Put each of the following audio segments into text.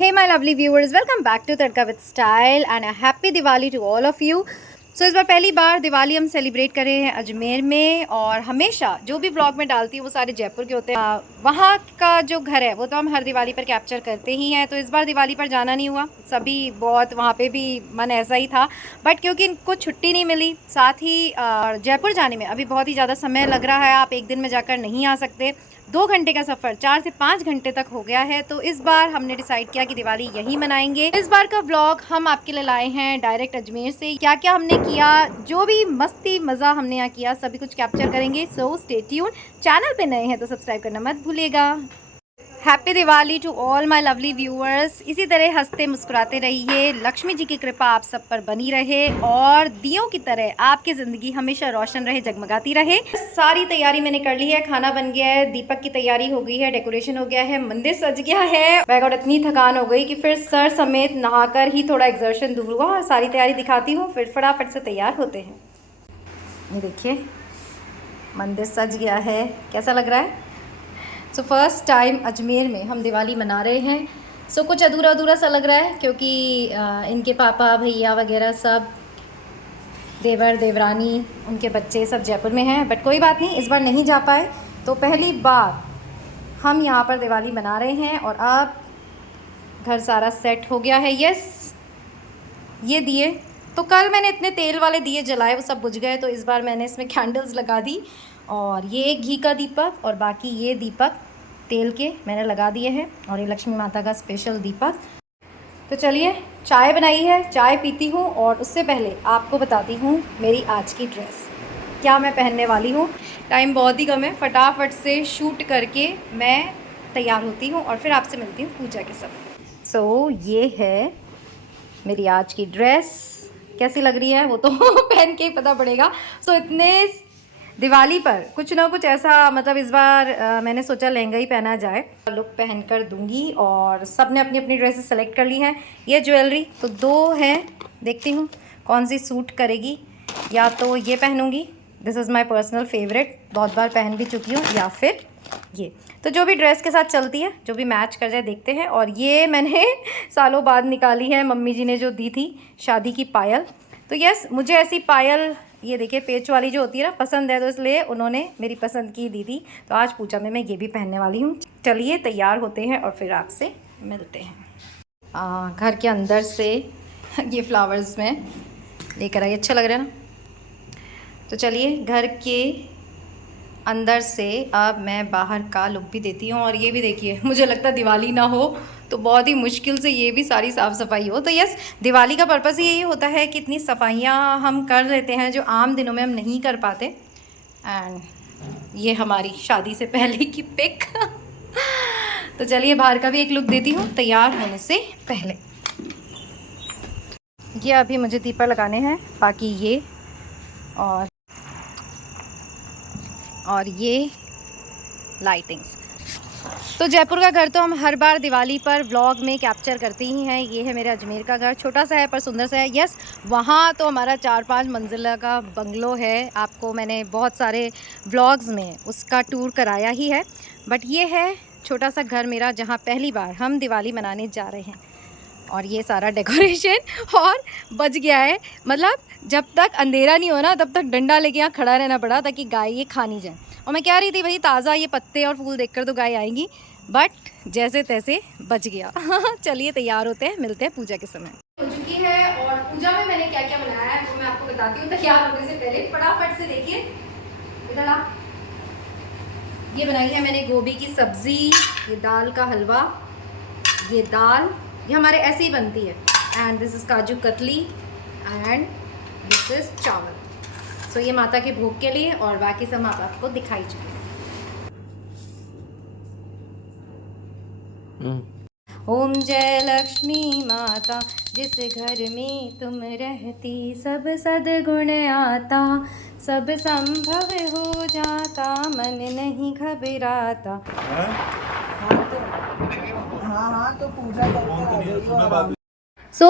Hey my lovely viewers, welcome back to Tadka with Style and a happy Diwali to all of you. इस बार पहली बार दिवाली हम celebrate कर रहे हैं अजमेर में। और हमेशा जो भी ब्लॉग में डालती हूँ वो सारे जयपुर के होते हैं। वहाँ का जो घर है वो तो हम हर दिवाली पर कैप्चर करते ही हैं। तो इस बार दिवाली पर जाना नहीं हुआ, सभी बहुत वहाँ पे भी मन ऐसा ही था, बट क्योंकि इनको छुट्टी नहीं मिली, साथ ही जयपुर जाने में अभी बहुत ही ज़्यादा समय लग रहा है। आप एक दिन में जाकर नहीं आ सकते, 2 घंटे का सफ़र 4 से 5 घंटे तक हो गया है। तो इस बार हमने डिसाइड किया कि दिवाली यहीं मनाएंगे। इस बार का व्लॉग हम आपके लिए लाए हैं डायरेक्ट अजमेर से। क्या क्या हमने किया, जो भी मस्ती मज़ा हमने यहाँ किया, सभी कुछ कैप्चर करेंगे। So stay tune. चैनल पे नए हैं तो सब्सक्राइब करना मत भूलिएगा। Happy Diwali to all my lovely viewers. इसी तरह हंसते मुस्कुराते रहिए, लक्ष्मी जी की कृपा आप सब पर बनी रहे और दियों की तरह आपकी ज़िंदगी हमेशा रोशन रहे, जगमगाती रहे। सारी तैयारी मैंने कर ली है, खाना बन गया है, दीपक की तैयारी हो गई है, डेकोरेशन हो गया है, मंदिर सज गया है। मैं गॉड इतनी थकान हो गई कि फिर सर समेत नहाकर ही थोड़ा एग्जर्शन दूर हुआ और सारी तैयारी दिखाती हूँ, फिर फटाफट से तैयार होते हैं। ये देखिए मंदिर सज गया है, कैसा लग रहा है। सो फर्स्ट टाइम अजमेर में हम दिवाली मना रहे हैं। सो कुछ अधूरा अधूरा सा लग रहा है क्योंकि इनके पापा भैया वगैरह सब, देवर देवरानी, उनके बच्चे सब जयपुर में हैं। बट कोई बात नहीं, इस बार नहीं जा पाए तो पहली बार हम यहाँ पर दिवाली मना रहे हैं। और अब घर सारा सेट हो गया है। यस, ये दिए तो कल मैंने इतने तेल वाले दिए जलाए, वो सब बुझ गए, तो इस बार मैंने इसमें कैंडल्स लगा दी। और ये एक घी का दीपक और बाकी ये दीपक तेल के मैंने लगा दिए हैं। और ये लक्ष्मी माता का स्पेशल दीपक। तो चलिए, चाय बनाई है, चाय पीती हूँ। और उससे पहले आपको बताती हूँ मेरी आज की ड्रेस क्या मैं पहनने वाली हूँ। टाइम बहुत ही कम है, फटाफट से शूट करके मैं तैयार होती हूँ और फिर आपसे मिलती हूँ पूजा के समय। सो ये है मेरी आज की ड्रेस। कैसी लग रही है वो तो पहन के ही पता पड़ेगा। सो इतने दिवाली पर कुछ ना कुछ ऐसा, मतलब इस बार मैंने सोचा लहंगा ही पहना जाए, लुक पहन कर दूंगी। और सब ने अपनी अपनी ड्रेसेस सेलेक्ट कर ली हैं। ये ज्वेलरी तो 2 हैं, देखती हूँ कौन सी सूट करेगी। या तो ये पहनूंगी, this is my personal favourite, बहुत बार पहन भी चुकी हूँ, या फिर ये। तो जो भी ड्रेस के साथ चलती है, जो भी मैच कर जाए, देखते हैं। और ये मैंने सालों बाद निकाली है, मम्मी जी ने जो दी थी शादी की पायल। तो यस, मुझे ऐसी पायल, ये देखिए पेच वाली जो होती है ना, पसंद है, तो इसलिए उन्होंने मेरी पसंद की दी थी। तो आज पूजा में मैं ये भी पहनने वाली हूँ। चलिए तैयार होते हैं और फिर आपसे मिलते हैं। घर के अंदर से ये फ्लावर्स में लेकर आई, अच्छा लग रहा है ना। तो चलिए घर के अंदर से अब मैं बाहर का लुक भी देती हूँ। और ये भी देखिए, मुझे लगता है दिवाली ना हो तो बहुत ही मुश्किल से ये भी सारी साफ़ सफाई हो। तो यस, दिवाली का पर्पज़ ही यही होता है कि इतनी सफाइयाँ हम कर लेते हैं जो आम दिनों में हम नहीं कर पाते। एंड ये हमारी शादी से पहले की पिक तो चलिए बाहर का भी एक लुक देती हूँ तैयार होने से पहले। ये अभी मुझे दीपक लगाने हैं, बाकी ये और ये लाइटिंग्स। तो जयपुर का घर तो हम हर बार दिवाली पर व्लॉग में कैप्चर करते ही हैं। ये है मेरे अजमेर का घर, छोटा सा है पर सुंदर सा है। यस, वहाँ तो हमारा 4-5 मंजिला का बंगलो है, आपको मैंने बहुत सारे व्लॉग्स में उसका टूर कराया ही है। बट ये है छोटा सा घर मेरा, जहाँ पहली बार हम दिवाली मनाने जा रहे हैं। और ये सारा डेकोरेशन और बच गया है, मतलब जब तक अंधेरा नहीं हो ना तब तक डंडा लेके यहाँ खड़ा रहना पड़ा ताकि गाय ये खा नहीं जाए। और मैं कह रही थी भाई ताज़ा ये पत्ते और फूल देखकर तो गाय आएंगी, बट जैसे तैसे बच गया चलिए तैयार होते हैं, मिलते हैं पूजा के समय। हो चुकी है और पूजा में मैंने क्या क्या बनाया है वो मैं आपको बताती हूँ। तैयार होने से पहले फटाफट से देखिए, इधर आ, ये बनाई है मैंने गोभी की सब्ज़ी, ये दाल का हलवा, ये दाल, ये हमारे ऐसे ही बनती है। And this is kaju katli and this is चावल। सो ये माता के भोग के लिए, और बाकी सब माता आपको दिखाई चुके हैं। ओम जय लक्ष्मी माता, जिस घर में तुम रहती सब सद्गुण आता, सब संभव हो जाता, मन नहीं घबराता। हाँ तो पूजा करके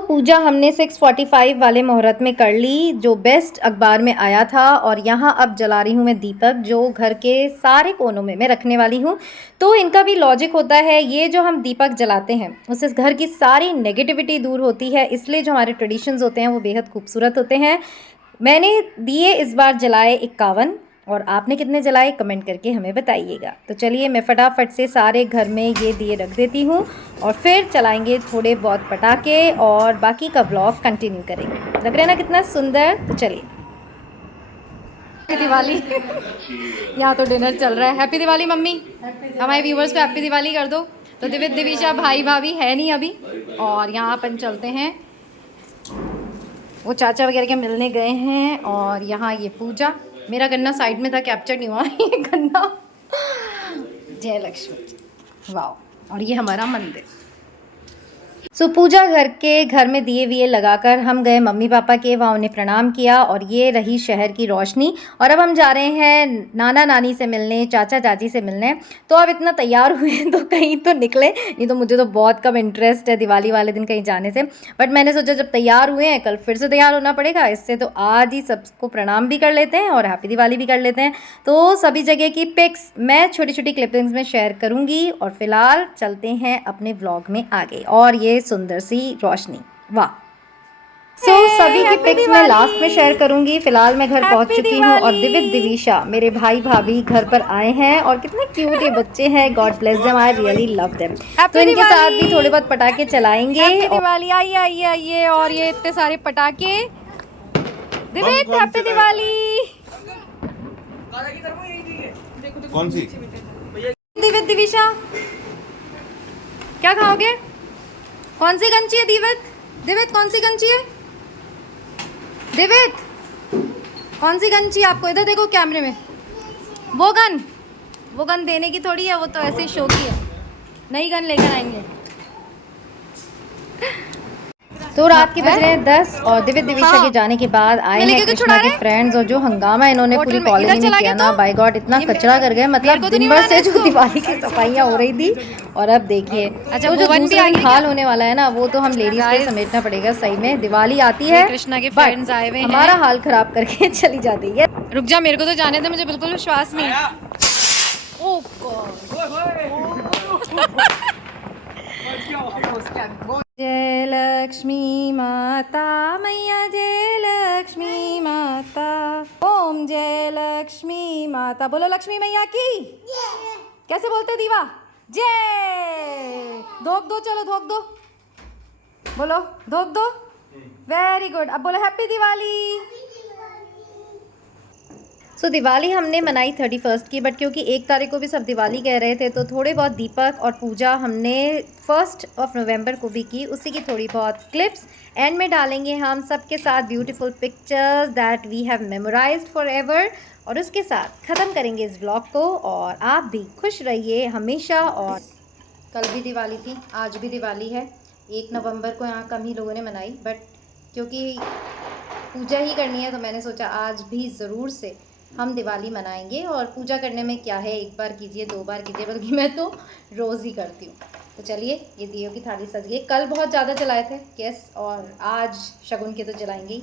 पूजा हमने 6:45 वाले मुहूर्त में कर ली, जो बेस्ट अखबार में आया था। और यहाँ अब जला रही हूँ मैं दीपक, जो घर के सारे कोनों में मैं रखने वाली हूँ। तो इनका भी लॉजिक होता है, ये जो हम दीपक जलाते हैं उससे घर की सारी नेगेटिविटी दूर होती है, इसलिए जो हमारे ट्रेडिशंस होते हैं वो बेहद खूबसूरत होते हैं। मैंने दिए इस बार जलाए 51, और आपने कितने जलाए कमेंट करके हमें बताइएगा। तो चलिए मैं फटाफट से सारे घर में ये दिए रख देती हूँ और फिर चलाएंगे थोड़े बहुत पटाखे और बाकी का व्लॉग कंटिन्यू करेंगे। लग रहा है ना कितना सुंदर। तो चलिए दिवाली यहाँ तो डिनर चल रहा है। हैप्पी दिवाली मम्मी, हमारे व्यूवर्स को हैप्पी दिवाली कर दो। तो दिव्य दिविशा भाई भाभी है नहीं अभी, और यहाँ अपन चलते हैं, वो चाचा वगैरह के मिलने गए हैं। और यहाँ ये पूजा, मेरा गन्ना साइड में था, कैप्चर नहीं हुआ ये गन्ना। जय लक्ष्मी, वाह। और ये हमारा मंदिर। पूजा घर में दिए विए लगाकर हम गए मम्मी पापा के, वहाँ उन्हें प्रणाम किया। और ये रही शहर की रोशनी। और अब हम जा रहे हैं नाना नानी से मिलने, चाचा चाची से मिलने। तो अब इतना तैयार हुए तो कहीं तो निकले, नहीं तो मुझे तो बहुत कम इंटरेस्ट है दिवाली वाले दिन कहीं जाने से। बट मैंने सोचा जब तैयार हुए हैं कल फिर से तैयार होना पड़ेगा, इससे तो आज ही सबको प्रणाम भी कर लेते हैं और हैप्पी दिवाली भी कर लेते हैं। तो सभी जगह की पिक्स मैं छोटी छोटी क्लिपिंग्स में शेयर करूँगी। और फिलहाल चलते हैं अपने व्लॉग में आगे। और ये सुंदर सी रोशनी, वाह। सभी की पिक्स मैं लास्ट में शेयर करूंगी। फिलहाल मैं घर पहुंच चुकी हूँ और दिव्य दिविशा मेरे भाई भाभी घर पर आए हैं। और कितने क्यूट ये बच्चे हैं, God bless them, I really love them. तो इनके साथ भी थोड़े बहुत पटाखे चलाएंगे। हैप्पी दिवाली, आइए आइए आइए। और ये इतने सारे पटाखे, दिव्य हैप्पी दिवाली। कौन सी दिव्य दिविशा क्या खाओगे? कौन सी गंची है दिव्यत? दिव्यत कौन सी गंची है? दिव्यत कौन सी गंची है आपको? इधर देखो कैमरे में। वो गन देने की थोड़ी है, वो तो ऐसे शो की है। नई गन लेकर आएंगे। तो रात के बज रहे हैं 10 और दिव्य दिविशा के जाने के बाद आए हैं कृष्णा के फ्रेंड्स। और जो हंगामा इन्होंने पूरी कॉलोनी में किया ना, बाय गॉड इतना कचरा कर गए। मतलब दिन भर से जो दिवाली की सफाइयाँ हो रही थी, और अब देखिए तो जो दूसरा हाल होने वाला है ना, वो तो हम लेडीज को समेटना पड़ेगा। सही में दिवाली आती है, कृष्णा के फ्रेंड्स आए हुए हैं, हमारा हाल खराब करके चली जाती है। रुक जा, मेरे को तो जाने दे, मुझे बिल्कुल विश्वास नहीं। ओह गॉड। जय लक्ष्मी माता मैया, जय लक्ष्मी माता, ओम जय लक्ष्मी माता। बोलो लक्ष्मी मैया की कैसे बोलते दीवा? जय। धोक दो, चलो धोक दो, बोलो धोक दो। Very good. अब बोलो हैप्पी दिवाली। दिवाली हमने मनाई 31 की, बट क्योंकि 1 तारीख को भी सब दिवाली कह रहे थे, तो थोड़े बहुत दीपक और पूजा हमने 1 नवंबर को भी की। उसी की थोड़ी बहुत क्लिप्स एंड में डालेंगे हम सबके साथ, beautiful pictures that we have memorised for ever. और उसके साथ ख़त्म करेंगे इस ब्लॉग को। और आप भी खुश रहिए हमेशा। और कल भी दिवाली थी, आज भी दिवाली है। 1 नवंबर को यहाँ कम ही लोगों ने मनाई, बट क्योंकि पूजा ही करनी है तो मैंने सोचा आज भी ज़रूर से हम दिवाली मनाएंगे। और पूजा करने में क्या है, 1 बार कीजिए 2 बार कीजिए, बल्कि मैं तो रोज़ ही करती हूँ। तो चलिए, ये दियों की थाली सज गई। कल बहुत ज़्यादा जलाए थे यस, और आज शगुन के तो जलाएंगे ही।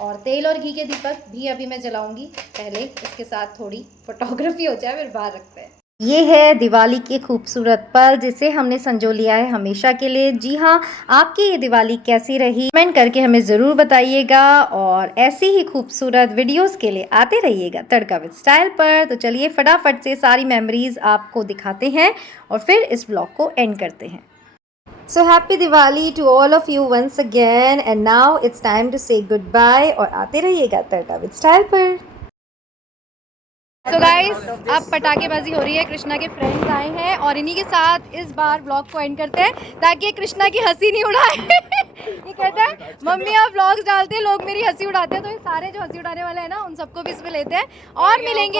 और तेल और घी के दीपक भी अभी मैं जलाऊंगी, पहले इसके साथ थोड़ी फोटोग्राफी हो जाए, फिर बाहर रखते हैं। ये है दिवाली के खूबसूरत पल, जिसे हमने संजो लिया है हमेशा के लिए। जी हाँ, आपकी ये दिवाली कैसी रही कमेंट करके हमें ज़रूर बताइएगा। और ऐसी ही खूबसूरत वीडियोस के लिए आते रहिएगा तड़का विद स्टाइल पर। तो चलिए फटाफट से सारी मेमोरीज आपको दिखाते हैं और फिर इस व्लॉग को एंड करते हैं। So happy Diwali to all of you once again, and now it's time to say goodbye। और आते रहिएगा तड़का विद स्टाइल पर। तो गाइस, अब पटाखेबाजी हो रही है, कृष्णा के फ्रेंड्स आए हैं और इन्हीं के साथ इस बार ब्लॉग को एंड करते हैं, ताकि कृष्णा की हंसी नहीं उड़ाए। ये कहता है मम्मी आप व्लॉग्स डालते हैं, लोग मेरी हंसी उड़ाते हैं। तो ये सारे जो हंसी उड़ाने वाले हैं ना, उन सबको भी इसमें लेते हैं। और मिलेंगे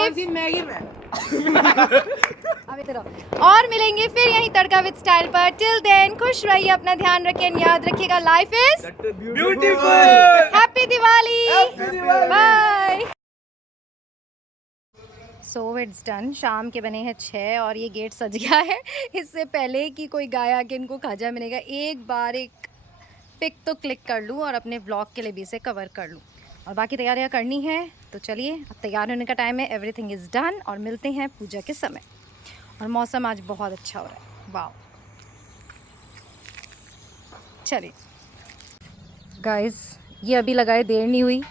और मिलेंगे फिर यहीं तड़का विद स्टाइल पर। टिल देन खुश रहिए, अपना ध्यान रखिए, याद रखिएगा life is beautiful. Happy Diwali, bye. So it's done. शाम के बने हैं 6 और ये गेट सज गया है। इससे पहले कि कोई गाय आके इनको खा जाए, मैंने कहा एक बार एक पिक तो क्लिक कर लूँ और अपने ब्लॉग के लिए भी इसे कवर कर लूँ, और बाकी तैयारियाँ करनी है। तो चलिए, अब तैयार होने का टाइम है, एवरीथिंग इज़ डन, और मिलते हैं पूजा के समय। और मौसम आज बहुत अच्छा हो रहा है, वाह। चलिए गाइस, ये अभी लगाए देर नहीं हुई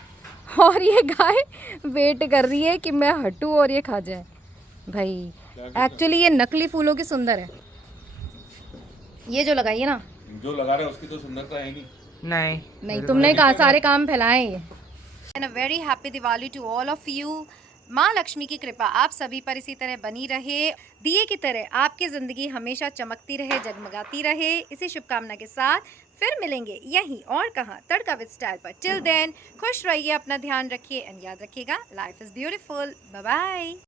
और ये गाय वेट कर रही है कि मैं हटूँ और ये खा जाए। भाई एक्चुअली ये नकली फूलों की सुंदर है, ये जो लगाई है ना। जो लगा रहा है उसकी तो सुंदरता है नहीं। नहीं, तुमने कहा सारे काम फैलाए ये। And a very happy Diwali to all of you. माँ लक्ष्मी की कृपा आप सभी पर इसी तरह बनी रहे, दिए की तरह आपकी ज़िंदगी हमेशा चमकती रहे, जगमगाती रहे। इसी शुभकामना के साथ फिर मिलेंगे यहीं और कहाँ, तड़का विद स्टाइल पर। टिल देन खुश रहिए, अपना ध्यान रखिए एंड याद रखिएगा, life is beautiful. Bye bye.